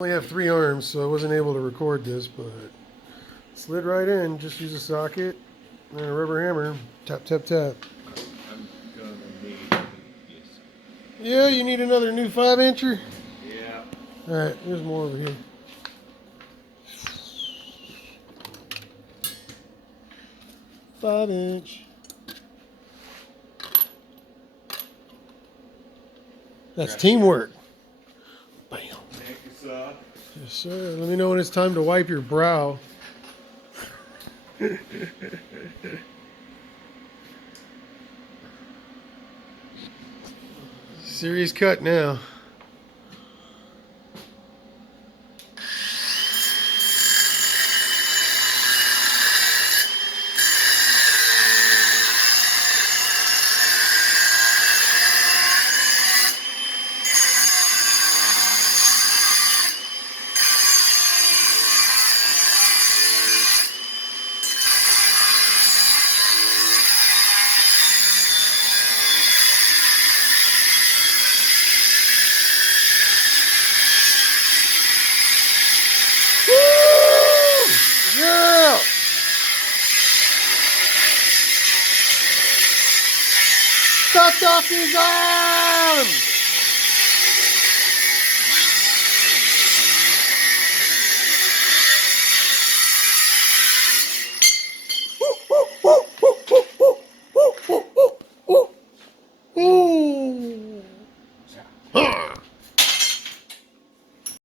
Only have 3 arms, so I wasn't able to record this, but slid right in. Just use a socket and a rubber hammer. Tap, tap, tap. I'm gonna need yes. Yeah, you need another new 5-incher? Yeah. Alright, there's more over here. Five-inch. That's teamwork. Bam. Thank you, sir. Yes, sir. Let me know when it's time to wipe your brow. Serious cut now. Yeah! Sucked off his arm!